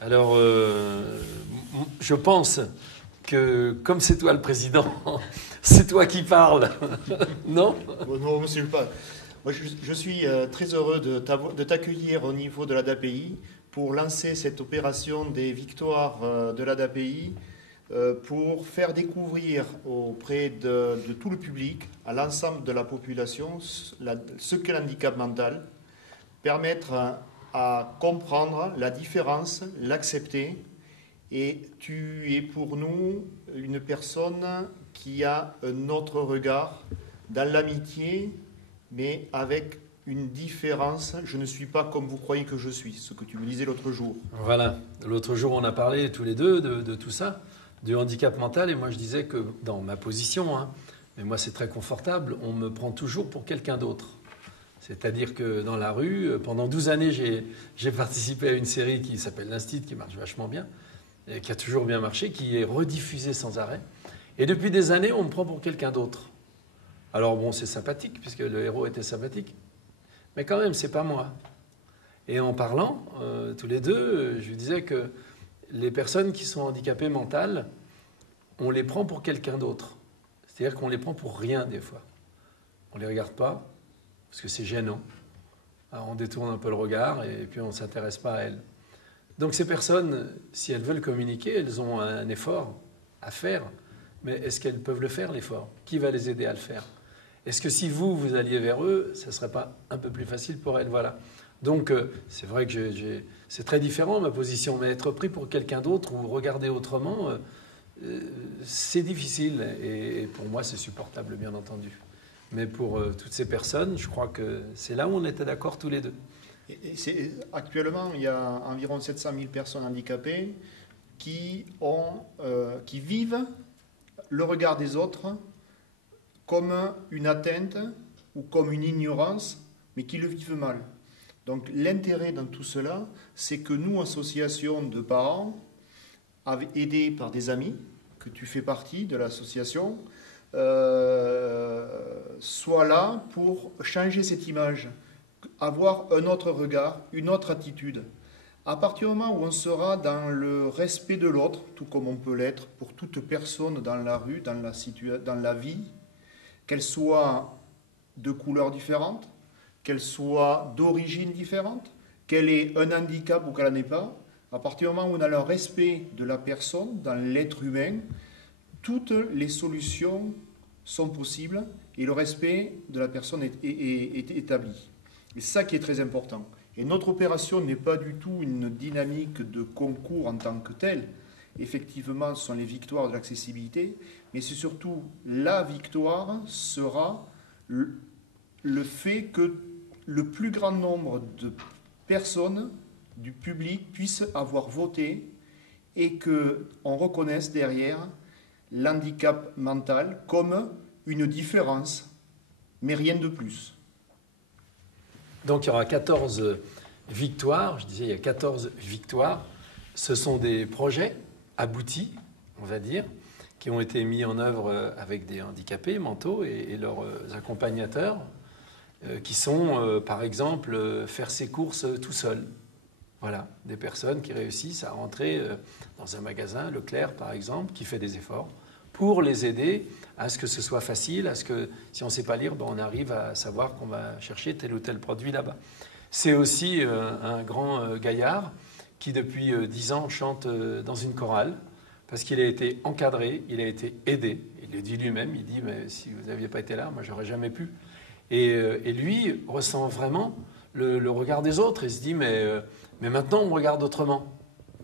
Alors, je pense que, comme c'est toi le président, c'est toi qui parles, non? Bon, non, monsieur pas. Moi, je suis très heureux de t'accueillir au niveau de l'ADAPI pour lancer cette opération des victoires de l'ADAPI pour faire découvrir auprès de tout le public, à l'ensemble de la population, ce qu'est l'handicap mental, permettre à comprendre la différence, l'accepter. Et tu es pour nous une personne qui a un autre regard dans l'amitié, mais avec une différence. Je ne suis pas comme vous croyez que je suis, ce que tu me disais l'autre jour. Voilà, l'autre jour on a parlé tous les deux de tout ça, du handicap mental, et moi je disais que dans ma position, mais moi c'est très confortable, on me prend toujours pour quelqu'un d'autre. C'est-à-dire que dans la rue, pendant 12 années, j'ai participé à une série qui s'appelle L'Instit, qui marche vachement bien, et qui a toujours bien marché, qui est rediffusée sans arrêt. Et depuis des années, on me prend pour quelqu'un d'autre. Alors bon, c'est sympathique, puisque le héros était sympathique. Mais quand même, c'est pas moi. Et en parlant, tous les deux, je lui disais que les personnes qui sont handicapées mentales, on les prend pour quelqu'un d'autre. C'est-à-dire qu'on les prend pour rien, des fois. On les regarde pas, parce que c'est gênant. Alors on détourne un peu le regard, et puis on ne s'intéresse pas à elles. Donc ces personnes, si elles veulent communiquer, elles ont un effort à faire. Mais est-ce qu'elles peuvent le faire, l'effort? Qui va les aider à le faire? Est-ce que si vous alliez vers eux, ça ne serait pas un peu plus facile pour elles? Voilà. Donc c'est vrai que c'est très différent ma position, mais être pris pour quelqu'un d'autre ou regarder autrement, c'est difficile. Et pour moi, c'est supportable, bien entendu. Mais pour toutes ces personnes, je crois que c'est là où on était d'accord tous les deux. Actuellement, il y a environ 700 000 personnes handicapées qui vivent le regard des autres comme une atteinte ou comme une ignorance, mais qui le vivent mal. Donc l'intérêt dans tout cela, c'est que nous, association de parents, aidés par des amis, que tu fais partie de l'association, soit là pour changer cette image, avoir un autre regard, une autre attitude. À partir du moment où on sera dans le respect de l'autre, tout comme on peut l'être pour toute personne dans la rue, dans la vie, qu'elle soit de couleurs différentes, qu'elle soit d'origine différente, qu'elle ait un handicap ou qu'elle n'en ait pas, à partir du moment où on a le respect de la personne, dans l'être humain, toutes les solutions sont possibles et le respect de la personne est établi. Et c'est ça qui est très important. Et notre opération n'est pas du tout une dynamique de concours en tant que telle. Effectivement, ce sont les victoires de l'accessibilité, mais c'est surtout la victoire sera le fait que le plus grand nombre de personnes du public puissent avoir voté et qu'on reconnaisse derrière l'handicap mental comme une différence, mais rien de plus. Donc il y aura 14 victoires, je disais il y a 14 victoires. Ce sont des projets aboutis, on va dire, qui ont été mis en œuvre avec des handicapés mentaux et leurs accompagnateurs, qui sont, par exemple, faire ses courses tout seul. Voilà, des personnes qui réussissent à rentrer dans un magasin, Leclerc par exemple, qui fait des efforts pour les aider à ce que ce soit facile, à ce que si on ne sait pas lire, on arrive à savoir qu'on va chercher tel ou tel produit là-bas. C'est aussi un grand gaillard qui depuis 10 ans chante dans une chorale parce qu'il a été encadré, il a été aidé. Il le dit lui-même, il dit mais si vous n'aviez pas été là, moi j'aurais jamais pu. Et lui ressent vraiment le regard des autres et se dit mais maintenant on me regarde autrement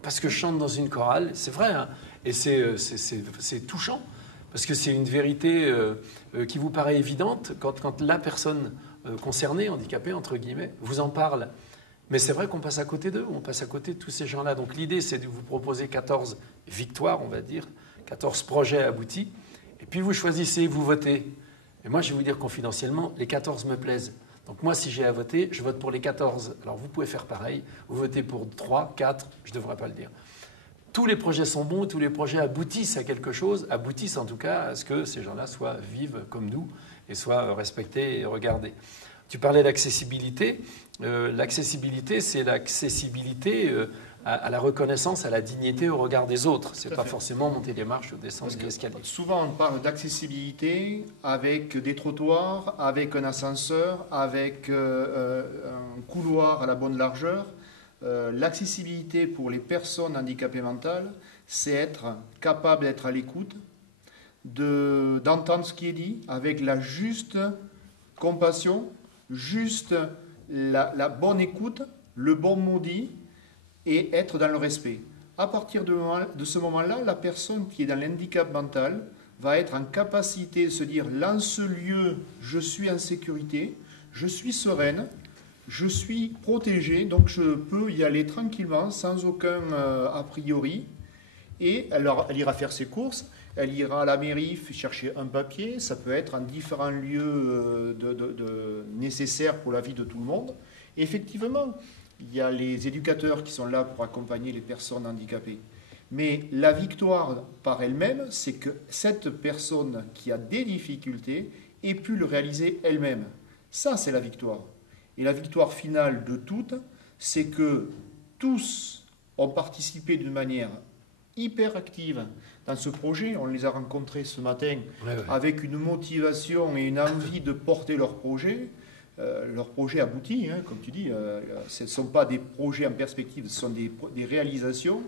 parce que je chante dans une chorale, c'est vrai, hein, et c'est touchant parce que c'est une vérité qui vous paraît évidente quand la personne concernée, handicapée entre guillemets, vous en parle. Mais c'est vrai qu'on passe à côté d'eux, on passe à côté de tous ces gens-là. Donc l'idée, c'est de vous proposer 14 victoires, on va dire, 14 projets aboutis, et puis vous choisissez, vous votez. Et moi, je vais vous dire confidentiellement, les 14 me plaisent. Donc moi, si j'ai à voter, je vote pour les 14. Alors vous pouvez faire pareil, vous votez pour 3, 4, je ne devrais pas le dire. Tous les projets sont bons, tous les projets aboutissent à quelque chose, aboutissent en tout cas à ce que ces gens-là vivent comme nous et soient respectés et regardés. Tu parlais d'accessibilité. L'accessibilité, c'est l'accessibilité à la reconnaissance, à la dignité au regard des autres. Ce n'est pas forcément monter des marches ou descendre des escaliers. Souvent, on parle d'accessibilité avec des trottoirs, avec un ascenseur, avec un couloir à la bonne largeur. L'accessibilité pour les personnes handicapées mentales, c'est être capable d'être à l'écoute, d'entendre ce qui est dit avec la juste compassion, juste la bonne écoute, le bon mot dit et être dans le respect. À partir de ce moment-là, la personne qui est dans l'handicap mental va être en capacité de se dire, dans ce lieu, je suis en sécurité, je suis sereine, je suis protégée, donc je peux y aller tranquillement, sans aucun a priori. Et alors, elle ira faire ses courses, elle ira à la mairie chercher un papier, ça peut être en différents lieux nécessaires pour la vie de tout le monde. Et effectivement, il y a les éducateurs qui sont là pour accompagner les personnes handicapées. Mais la victoire par elle-même, c'est que cette personne qui a des difficultés ait pu le réaliser elle-même. Ça, c'est la victoire. Et la victoire finale de toutes, c'est que tous ont participé d'une manière hyper active dans ce projet. On les a rencontrés ce matin avec une motivation et une envie de porter leur projet. Leur projet abouti, hein, comme tu dis, ce ne sont pas des projets en perspective, ce sont des réalisations,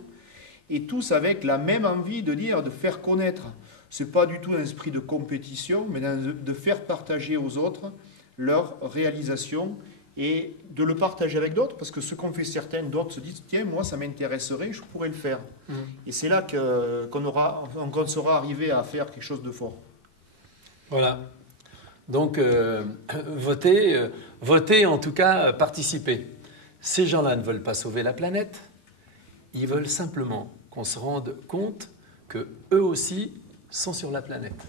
et tous avec la même envie de dire, de faire connaître. Ce n'est pas du tout un esprit de compétition, mais de faire partager aux autres leurs réalisations et de le partager avec d'autres, parce que ce qu'ont fait certains, d'autres se disent, tiens, moi ça m'intéresserait, je pourrais le faire. Et c'est là qu'on sera arrivé à faire quelque chose de fort. Voilà. Donc, votez, en tout cas, participer. Ces gens-là ne veulent pas sauver la planète, ils veulent simplement qu'on se rende compte qu'eux aussi sont sur la planète.